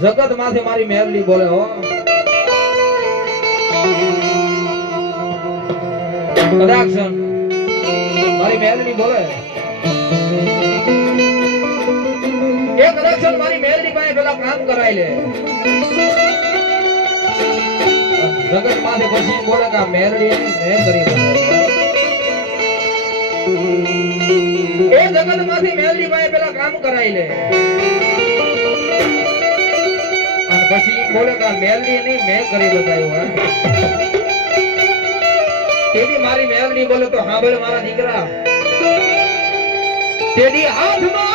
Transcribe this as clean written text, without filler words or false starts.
જગત માંથી મારી મેરડી બોલે હો કદાચ મારી મેરડી બોલે એક કદાચ મારી મેરડી પાસે પેલા કામ કરાય લે જગત માંથી પછી બોલે કે મેરડી મેં કરી એ જગત માંથી મેરડી પાસે પેલા કામ કરાય લે અને પછી બોલે કે મેરડી નહીં મેં કરી બતાવ્યું તેથી મારી મેરડી બોલે તો સાંભળ મારા દીકરા તેથી હાથમાં